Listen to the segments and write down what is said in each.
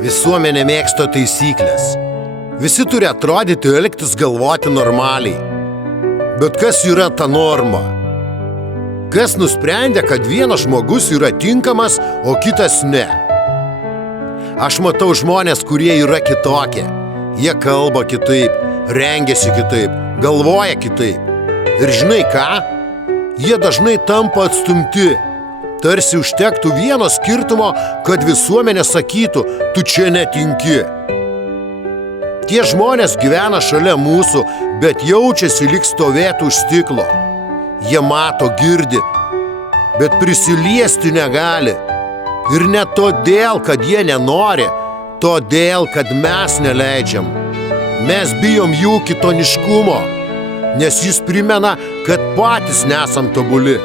Visuomenė mėgsta taisyklės. Visi turi atrodyti, elgtis, galvoti normaliai. Bet kas yra ta norma? Kas nusprendė, kad vienas žmogus yra tinkamas, o kitas ne? Aš matau žmonės, kurie yra kitokie. Jie kalba kitaip, rengiasi kitaip, galvoja kitaip. Ir žinai ką? Jie dažnai tampa atstumti. Tarsi užtektų vieno skirtumo, kad visuomenė sakytų, tu čia netinki. Tie žmonės gyvena šalia mūsų, bet jaučiasi lyg stovėtų už stiklo. Jie mato, girdi, bet prisiliesti negali. Ir ne todėl, kad jie nenori, todėl, kad mes neleidžiam. Mes bijom jų kitoniškumo, nes jis primena, kad patys nesam tobuli.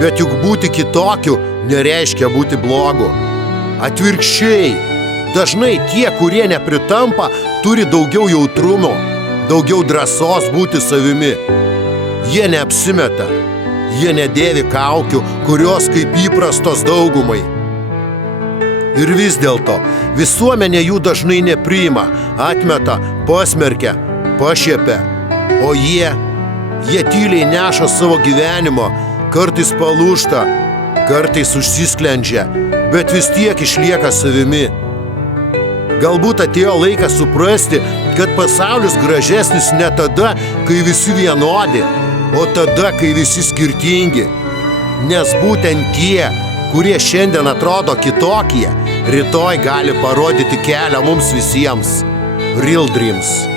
Bet juk būti kitokiu nereiškia būti blogu. Atvirkščiai, dažnai tie, kurie nepritampa, turi daugiau jautrumo, daugiau drąsos būti savimi. Jie neapsimeta, jie nedėvi kaukių, kurios kaip įprastos daugumai. Ir vis dėlto, visuomenė jų dažnai nepriima, atmeta, pasmerkia, pašiepia. O jie tyliai neša savo gyvenimo, kartais palūžta, kartais užsisklendžia, bet vis tiek išlieka savimi. Galbūt atėjo laikas suprasti, kad pasaulis gražesnis ne tada, kai visi vienodi, o tada, kai visi skirtingi. Nes būtent tie, kurie šiandien atrodo kitokie, rytoj gali parodyti kelią mums visiems. Real Dreams.